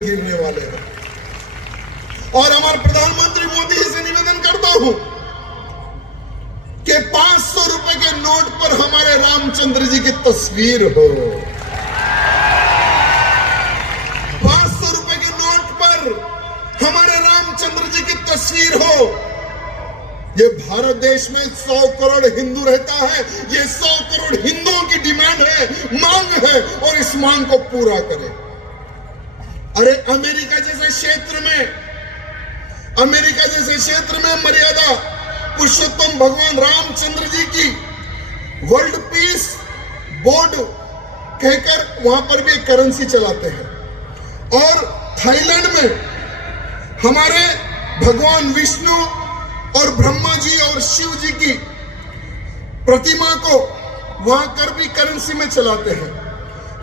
गिरने वाले हैं। और हमारे प्रधानमंत्री मोदी से निवेदन करता हूं कि 500 रुपए के नोट पर हमारे रामचंद्र जी की तस्वीर हो। 500 रुपए के नोट पर हमारे रामचंद्र जी की तस्वीर हो। ये भारत देश में 100 करोड़ हिंदू रहता है। ये 100 करोड़ हिंदुओं की डिमांड है, मांग है, और इस मांग को पूरा करें। अरे अमेरिका जैसे क्षेत्र में मर्यादा पुरुषोत्तम भगवान रामचंद्र जी की वर्ल्ड पीस बोर्ड कहकर वहां पर भी करेंसी चलाते हैं। और थाईलैंड में हमारे भगवान विष्णु और ब्रह्मा जी और शिव जी की प्रतिमा को वहां कर भी करेंसी में चलाते हैं।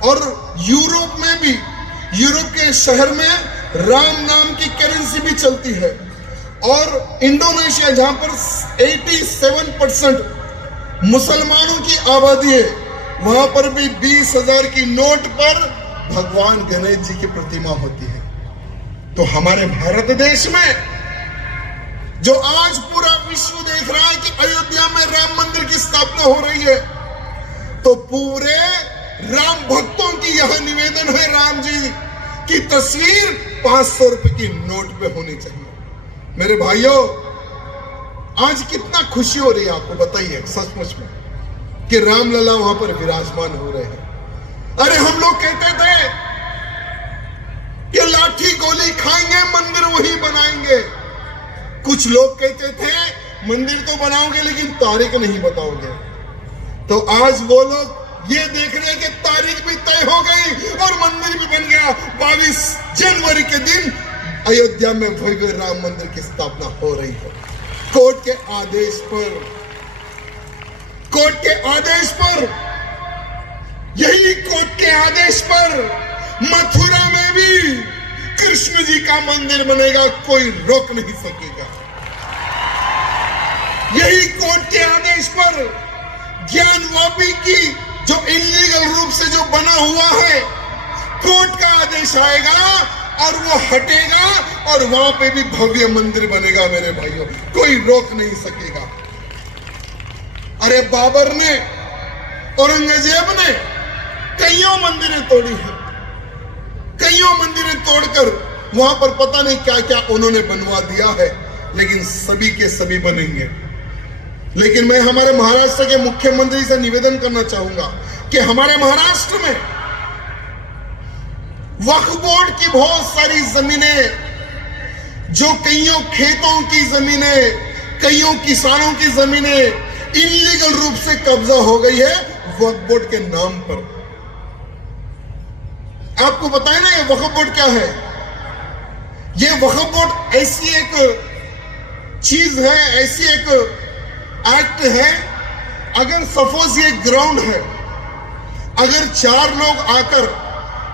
और यूरोप में भी, यूरोप के शहर में राम नाम की करेंसी भी चलती है। और इंडोनेशिया जहां पर 87% मुसलमानों की आबादी है, वहां पर भी 20,000 की नोट पर भगवान गणेश जी की प्रतिमा होती है। तो हमारे भारत देश में जो आज पूरा विश्व देख रहा है कि अयोध्या में राम मंदिर की स्थापना हो रही है, तो पूरे राम भक्तों की यह निवेदन है, राम जी की तस्वीर 500 रुपए की नोट पे होनी चाहिए। मेरे भाइयों, आज कितना खुशी हो रही है आपको बताइए सचमुच में कि रामलला वहां पर विराजमान हो रहे हैं। अरे हम लोग कहते थे कि लाठी गोली खाएंगे, मंदिर वही बनाएंगे। कुछ लोग कहते थे मंदिर तो बनाओगे लेकिन तारीख नहीं बताओगे। तो आज वो लोग ये देख रहे हैं कि तारीख भी तय हो गई और मंदिर भी बन गया। 22 जनवरी के दिन अयोध्या में भव्य राम मंदिर की स्थापना हो रही है। कोर्ट के आदेश पर, यही कोर्ट के आदेश पर मथुरा में भी कृष्ण जी का मंदिर बनेगा, कोई रोक नहीं सकेगा। यही कोर्ट के आदेश पर ज्ञानवापी की जो इलीगल रूप से जो बना हुआ है, कोर्ट का आदेश आएगा और वो हटेगा और वहां पे भी भव्य मंदिर बनेगा। मेरे भाइयों, कोई रोक नहीं सकेगा। अरे बाबर ने, औरंगजेब ने कईयों मंदिरें तोड़ी है, कईयों मंदिरें तोड़कर वहां पर पता नहीं क्या क्या उन्होंने बनवा दिया है, लेकिन सभी के सभी बनेंगे। लेकिन मैं हमारे महाराष्ट्र के मुख्यमंत्री से निवेदन करना चाहूंगा कि हमारे महाराष्ट्र में वक्फ बोर्ड की बहुत सारी जमीनें, जो कईयों खेतों की जमीनें, कईयों किसानों की जमीनें इलीगल रूप से कब्जा हो गई है वक्फ बोर्ड के नाम पर। आपको बताए ना ये वक्फ बोर्ड क्या है? ये वक्फ बोर्ड ऐसी एक चीज है, ऐसी एक एक्ट है, अगर सपोज ये ग्राउंड है, अगर 4 लोग आकर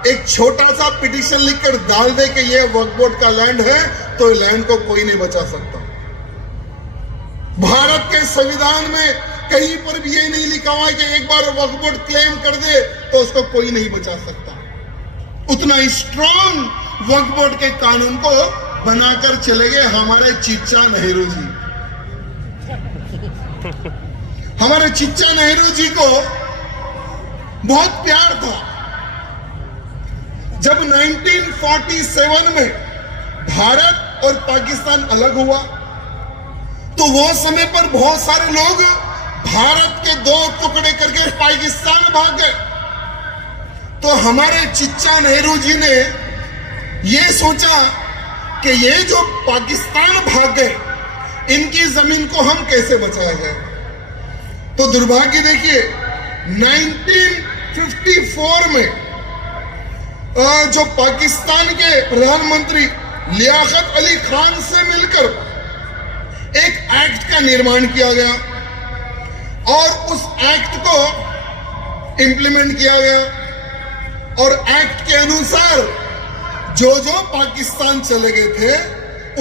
एक छोटा सा पिटीशन लिखकर डाल दे कि ये वक्फ बोर्ड का लैंड है, तो लैंड को कोई नहीं बचा सकता। भारत के संविधान में कहीं पर भी ये नहीं लिखा हुआ है कि एक बार वक्फ बोर्ड क्लेम कर दे तो उसको कोई नहीं बचा सकता। उतना स्ट्रॉन्ग वक्फ बोर्ड के कानून को बनाकर चले गए हमारे चिच्चा नेहरू जी। हमारे चिच्चा नेहरू जी को बहुत प्यार था। जब 1947 में भारत और पाकिस्तान अलग हुआ, तो वो समय पर बहुत सारे लोग भारत के 2 टुकड़े करके पाकिस्तान भाग गए। तो हमारे चिच्चा नेहरू जी ने ये सोचा कि ये जो पाकिस्तान भाग गए, इनकी जमीन को हम कैसे बचाया जाए। तो दुर्भाग्य देखिए, 1954 में जो पाकिस्तान के प्रधानमंत्री लियाकत अली खान से मिलकर एक एक्ट का निर्माण किया गया और उस एक्ट को इंप्लीमेंट किया गया। और एक्ट के अनुसार जो जो पाकिस्तान चले गए थे,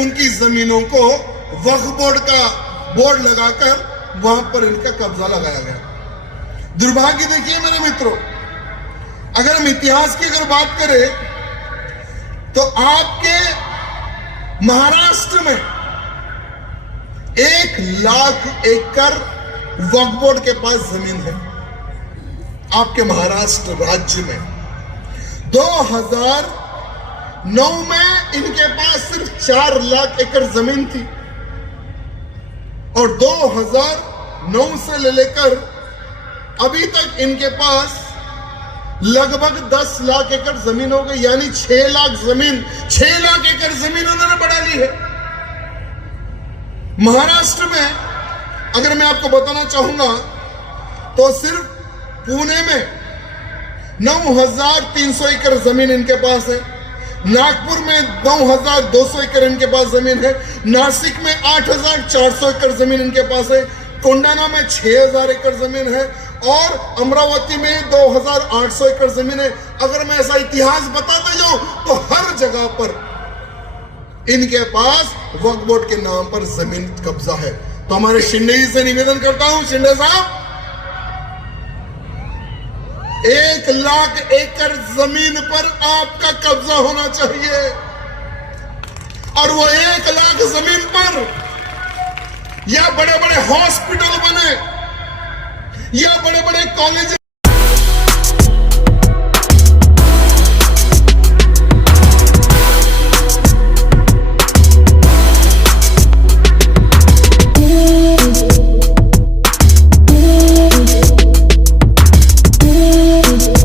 उनकी जमीनों को वक्फ बोर्ड का बोर्ड लगाकर वहां पर इनका कब्जा लगाया गया। दुर्भाग्य देखिए मेरे मित्रों, अगर हम इतिहास की अगर बात करें तो आपके महाराष्ट्र में 1,00,000 एकड़ वक्फ बोर्ड के पास जमीन है। आपके महाराष्ट्र राज्य में 2009 में इनके पास सिर्फ 4,00,000 एकड़ जमीन थी और 2009 से लेकर अभी तक इनके पास लगभग 10,00,000 एकड़ जमीन हो गई, यानी 6,00,000 एकड़ जमीन उन्होंने बढ़ा ली है। महाराष्ट्र में अगर मैं आपको बताना चाहूंगा तो सिर्फ पुणे में 9,300 एकड़ जमीन इनके पास है, नागपुर में 9,200 एकड़ इनके पास जमीन है, नासिक में 8,400 एकड़ जमीन इनके पास है, कोंडाना में 6,000 एकड़ जमीन है और अमरावती में 2,800 एकड़ जमीन है। अगर मैं ऐसा इतिहास बताता जाऊं तो हर जगह पर इनके पास वक्फ बोर्ड के नाम पर जमीन कब्जा है। तो हमारे शिंदे जी से निवेदन करता हूं, शिंदे साहब 1,00,000 एकड़ जमीन पर आपका कब्जा होना चाहिए और वो 1,00,000 जमीन पर या बड़े बड़े हॉस्पिटल बने या बड़े बड़े कॉलेज